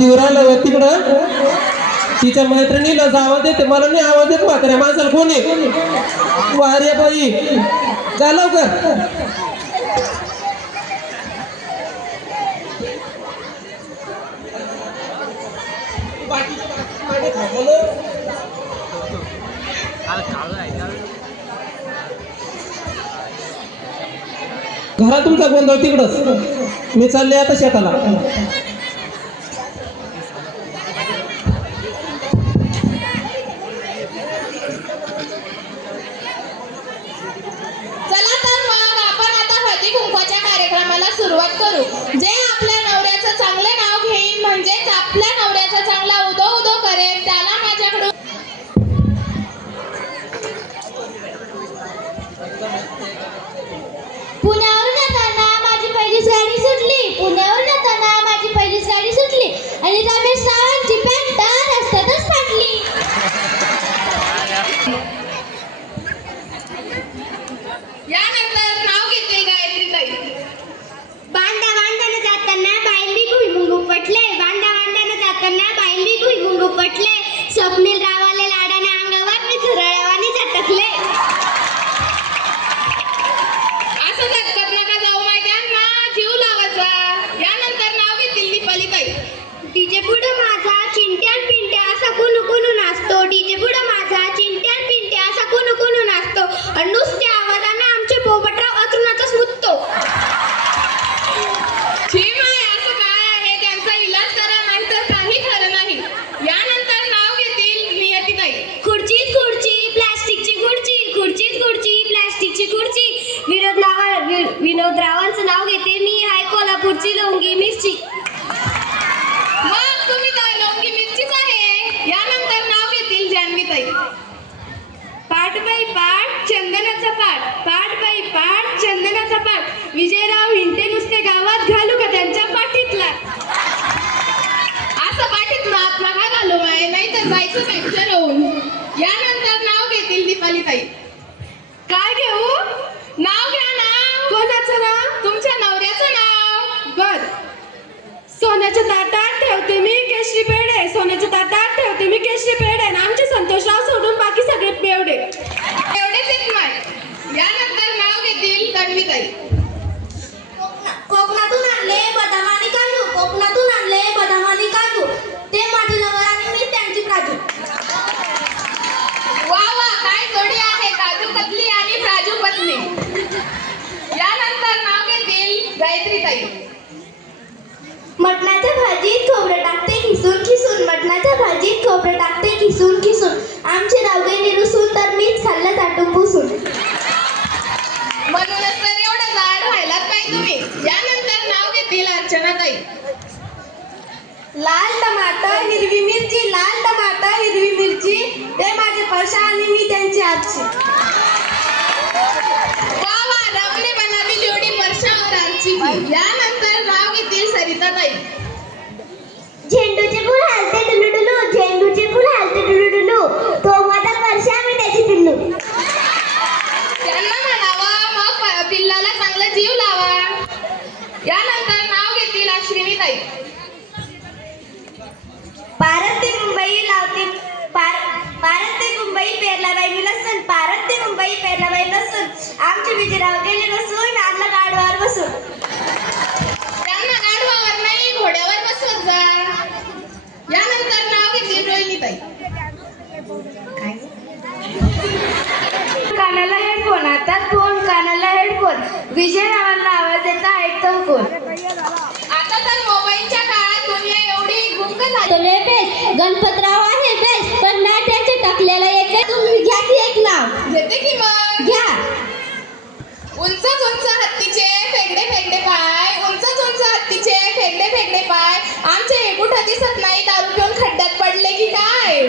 कोण देऊ तिकडं. तिच्या मैत्रिणीला आवाज येते मला नाही आवाज येत म्हाताऱ्या माणसाला. कोण आहे? वारे बाई. जा लवकर. घरात तुमचा गोंधळ तिकडच. मी चालले आता शेताला. कार्यक्रमाला सुरुवात करू जे आपल्या डीजे पुढं माझा चिंट्यान पिंट्या असा कुणू कुणू नाचतो. आणि नुसत्या आवाजानं आमचे पोपटराव अतुनातच मुततो छी माय असं काय आहे? त्यांचा इलाज करा नाही तर काही खरं नाही. यानंतर नाव घेतील नियती ताई खुर्चीच खुर्ची प्लास्टिकची खुर्ची खुर्चीच खुर्ची प्लास्टिकची खुर्ची. विनोद नावा विनोद रावांचं नाव घेते मी हाय कोल्हापूरची लोंगी मिरची मग तुम्ही तर लवंगी मिरचीच आहे यानंतर नाव घेतील जान्हवी ताई पाठ बाई पाठ चंदनाचा पाठ पाठ बाई पाठ चंदनाचा पाठ विजयराव हिंटे नुसते गावात घालू का त्यांच्या पाठीतला? असं पाठीत नात नका घालू आहे नाही तर जायचं फ्रॅक्चर होऊन. यानंतर नाव घेतील दीपाली ताई काय घेऊ? नाव घ्या ना. कोणाचं नाव? तुमच्या नवऱ्याचं नाव. बर. सोन्याच्या ताटात ठेवते मी केशरी पेढे सोन्याच्या ताटात ठेवते मी केशरी पेढे आणि आमचे संतोषराव सोडून बाकी सगळे पेवडे. एवढेच एक नाही यानंतर नाव घेतील तन्वी ताई कोकणातून आणले बदाम आणि काजू कोकणातून आणले बदाम आणि काजू ते माझे नवर आणि मी त्यांची प्राजू वा वा काय जोडी आहे काजू कतली आणि प्राजू पतली यानंतर नाव घेतील गायत्री ताई. मटणाच्या भाजीत खोबरं टाकते खिसून खिसून मटणाच्या भाजीत खोबरं टाकते खिसून खिसून आमचे रावगे रुसून तर मीच खाल्लं चाटून पुसून. म्हणूनच तर एवढं जाड व्हायलाच पाहिजे तुम्ही? यानंतर नाव घेतील अर्चना ताई. लाल टमाटर हिरवी मिरची लाल टमाटर हिरवी मिरची. ते माझे परशा आणि मी त्यांची आजची. की. यानंतर नाव घेतील सरिता ताई झेंडूचे फुल हालते डुलू डुलू झेंडूचे फुल हालते डुलू डुलू तो माझा परशा मी त्याची पिल्लू. त्यांना म्हणावा मग पिल्लाला चांगला जीव लावा. यानंतर नाव घेतील अश्विनी ताई भारत ते मुंबई लावते भारत ते मुंबई पेरला बाई मी लसूण भारत ते मुंबई पेरला बाई लसूण आमचे विजयराव विजयरावांना आवाज येता ऐकतो कोण आता तर मोबाईलच्या काळात दुनिया एवढी गुंग झाली. बेस्ट गणपतराव आहे बेस्ट पण नाही त्याच्या टाकलेला येते तुम्ही घ्या की एक नाव. घेते की मग? घ्या. उंचच उंच हत्तीचे फेगडे फेगडे पाय. उंचच उंच हत्तीचे फेगडे फेगडे पाय. आमचे हे कुठं दिसत नाही दारू पिऊन खड्ड्यात पडले की काय?